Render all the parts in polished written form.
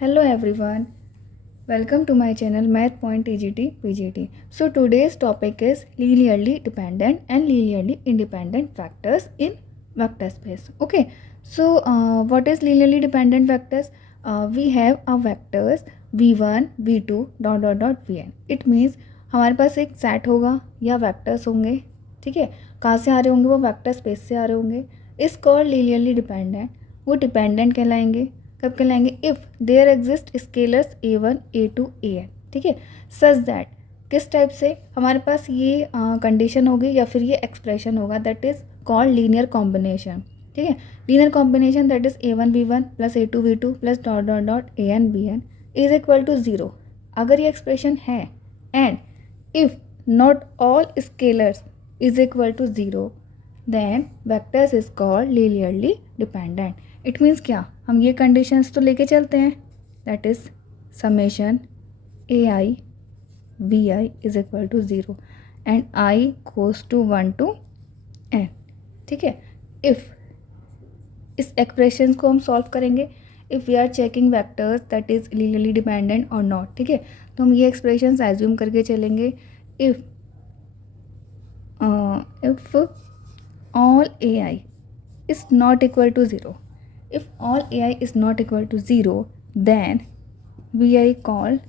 Hello everyone, welcome to my channel Math Point TGT PGT. So today's topic is linearly dependent and linearly independent vectors in vector space. Okay, so what is linearly dependent vectors? We have a vectors v1, v2 dot vn. It means हमारे पास एक set होगा या vectors होंगे. ठीक है, कहाँ से आ रहे होंगे? वो वेक्टर स्पेस से आ रहे होंगे. Is called linearly dependent. वो डिपेंडेंट कहलाएंगे. कब कहलाएंगे? If there exist scalars a1 a2 an. ठीक है, सच दैट किस टाइप से हमारे पास ये कंडीशन होगी या फिर ये एक्सप्रेशन होगा, that is called linear combination. ठीक है, linear combination that is a1 v1 plus a2 v2 plus dot dot dot an bn is equal to zero. अगर ये एक्सप्रेशन है and if not all scalars is equal to zero then vectors is called linearly dependent. It means क्या? हम ये conditions तो लेके चलते हैं, that is summation a i b i is equal to zero and i goes to 1 to n. ठीक है, if इस एक्सप्रेशन को हम सॉल्व करेंगे, if we are checking vectors that is linearly dependent और नॉट. ठीक है, तो हम ये एक्सप्रेशन एज्यूम करके चलेंगे. If all ai is not equal to 0. If all ai is not equal to 0, then we are called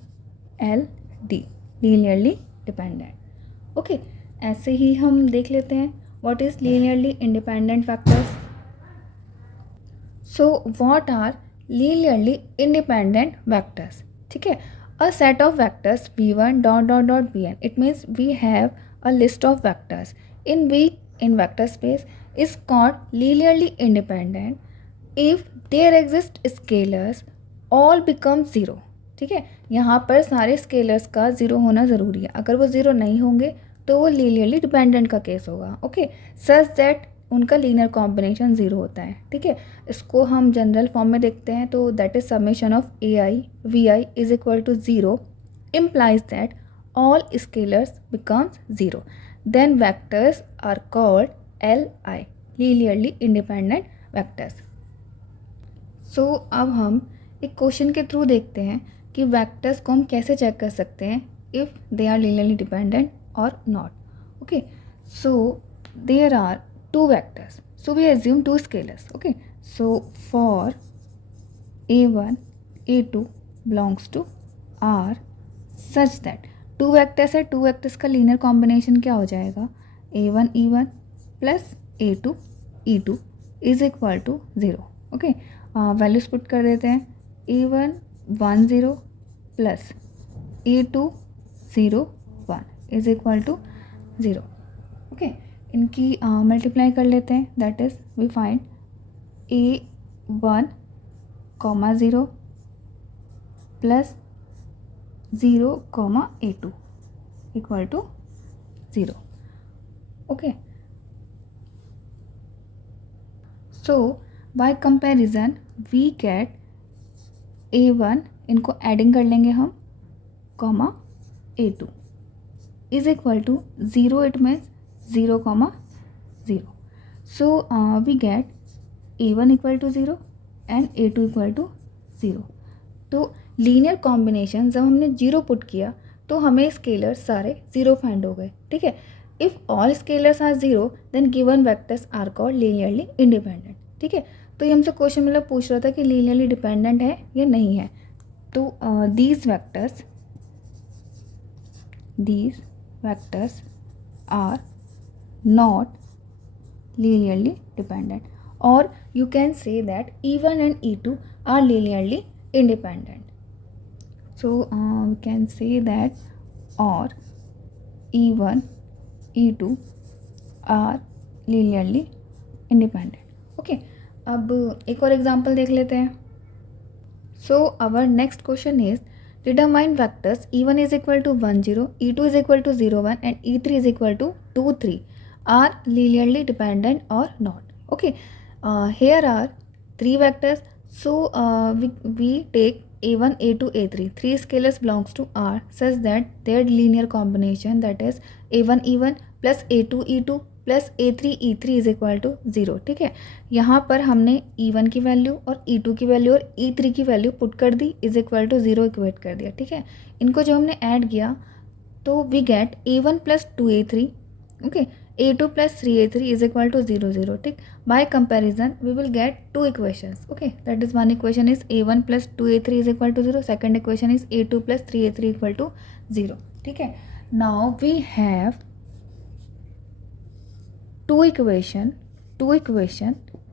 LD, linearly dependent. Okay, ऐसे ही हम देख लेते हैं what is linearly independent vectors. So what are linearly independent vectors? ठीक है, a set of vectors v1 dot dot dot vn. It means we have a list of vectors in v in vector space is called linearly independent if there exist scalars all become zero. ठीक है, यहाँ पर सारे scalars का zero होना ज़रूरी है. अगर वो ज़ीरो नहीं होंगे तो वो लीनियरली डिपेंडेंट का केस होगा. ओके, सच दैट उनका लीनियर कॉम्बिनेशन ज़ीरो होता है. ठीक है, इसको हम जनरल फॉर्म में देखते हैं तो that is summation of a i v i is equal to zero implies that all scalars becomes zero. Then vectors are called LI, linearly independent vectors. So अब हम एक क्वेश्चन के थ्रू देखते हैं कि वेक्टर्स को हम कैसे चेक कर सकते हैं if they are linearly dependent or not. Okay, so there are two vectors. So we assume two scalars. Okay, so for a1 a2 belongs to R such that two vectors है, two vectors का linear combination क्या हो जाएगा? a1 e1 plus a2 e2 is equal to zero. Okay, values put कर देते हैं. a1 1 0 plus a2 0 1 is equal to zero. Okay, इनकी multiply कर लेते हैं. That is we find a1 comma 0 plus 0 comma a2 equal to 0. Okay, so by comparison we get a1 इनको adding कर लेंगे हम comma a2 is equal to 0. It means 0 comma 0. so we get a1 equal to 0 and a2 equal to 0. तो linear combination जब हमने zero put किया तो हमें स्केलर्स सारे ज़ीरो फाइंड हो गए. ठीक है, if all scalars are zero then given vectors are called linearly independent. ठीक है, तो ये हमसे क्वेश्चन मतलब पूछ रहा था कि लीनियरली डिपेंडेंट है या नहीं है. तो these vectors are not linearly dependent और you can say that e1 and e2 are linearly independent. So we can say that or e1 e2 are linearly independent. Okay, अब एक और एग्जांपल देख लेते हैं. So our next question is determine vectors e1 is equal to 1 0, e2 is equal to 0 1 and e3 is equal to 2 3 are linearly dependent or not. Okay, here are three vectors. So we take a1 a2 a3, three scalars belongs to R such that their linear combination that is a1 e1 plus a2 e2 plus A3 E3 is equal to 0, ठीक है। यहाँ पर हमने E1 की value और E2 की value और E3 की वैल्यू पुट कर दी, इज इक्वल टू 0 इक्वेट कर दिया, ठीक है। इनको जब हमने ऐड किया तो we get A1 plus 2A3, okay, A2 plus 3A3 is equal to 0 0, ठीक। By comparison we will get two equations, okay, that is one equation is A1 plus 2A3 is equal to 0, second equation is A2 plus 3A3 equal to 0, ठीक है। Now we have two equation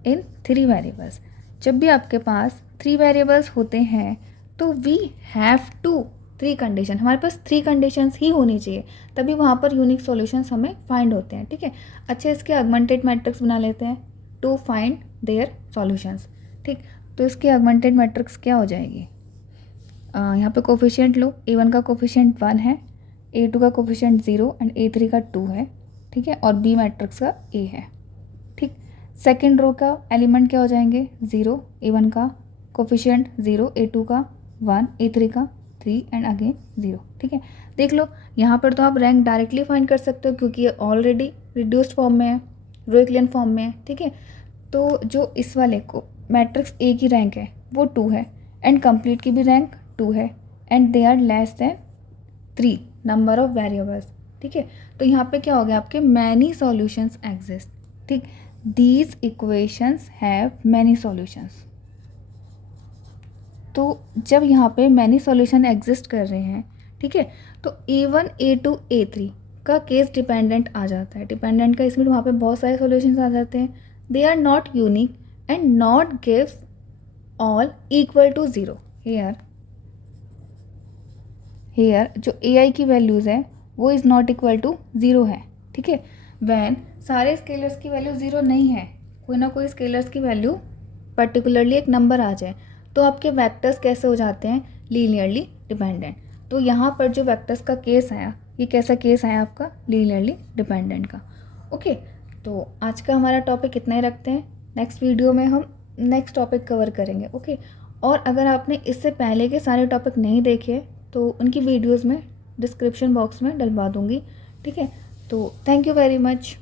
in 3 variables. जब भी आपके पास 3 variables होते हैं तो we have to 3 condition, हमारे पास 3 conditions ही होनी चाहिए, तभी वहाँ पर यूनिक सॉल्यूशंस हमें फाइंड होते हैं, ठीक है। अच्छे इसके ऑगमेंटेड मैट्रिक्स बना लेते हैं टू फाइंड देयर सॉल्यूशंस, ठीक। तो इसकी ऑगमेंटेड मैट्रिक्स क्या हो जाएगी, यहाँ पे कोफिशिएंट लो, A1 का कोफिशिएंट 1 है, A2 का कोफिशिएंट 0 एंड A3 का 2 है, ठीक है, और B मैट्रिक्स का A है, ठीक। सेकेंड रो का एलिमेंट क्या हो जाएंगे, 0, A1 का कोफिशिएंट 0, A2 का 1, A3 का 3 एंड अगेन 0, ठीक है। देख लो यहाँ पर तो आप रैंक डायरेक्टली फाइंड कर सकते हो क्योंकि ये ऑलरेडी रिड्यूस्ड फॉर्म में है, रो इक्लियन फॉर्म में है, ठीक है। तो जो इस वाले को मैट्रिक्स A की रैंक है वो 2 है एंड कंप्लीट की भी रैंक 2 है and they are less than 3 number of variables, ठीक है। तो यहाँ पे क्या हो गया आपके मैनी सॉल्यूशंस एग्जिस्ट, ठीक। These equations have many solutions. तो जब यहाँ पे मैनी सॉल्यूशन एग्जिस्ट कर रहे हैं, ठीक है, तो A1 A2 A3 का केस डिपेंडेंट आ जाता है। डिपेंडेंट का इसमें वहाँ पे बहुत सारे सॉल्यूशंस आ जाते हैं, they are not unique and not gives all equal to 0। Here जो AI की वैल्यूज़ है वो इज़ नॉट इक्वल टू 0 है, ठीक है। वैन सारे स्केलर्स की वैल्यू 0 नहीं है, कोई ना कोई स्केलर्स की वैल्यू पर्टिकुलरली एक नंबर आ जाए तो आपके वेक्टर्स कैसे हो जाते हैं, लीनियरली डिपेंडेंट। तो यहाँ पर जो वेक्टर्स का केस आया, ये कैसा केस आया आपका, लीनियरली डिपेंडेंट का, ओके। तो आज का हमारा टॉपिक इतना ही रखते हैं, नेक्स्ट वीडियो में हम नेक्स्ट टॉपिक कवर करेंगे, ओके। और अगर आपने इससे पहले के सारे टॉपिक नहीं देखे तो उनकी वीडियोज़ में डिस्क्रिप्शन बॉक्स में डलवा दूँगी, ठीक है। तो थैंक यू वेरी मच।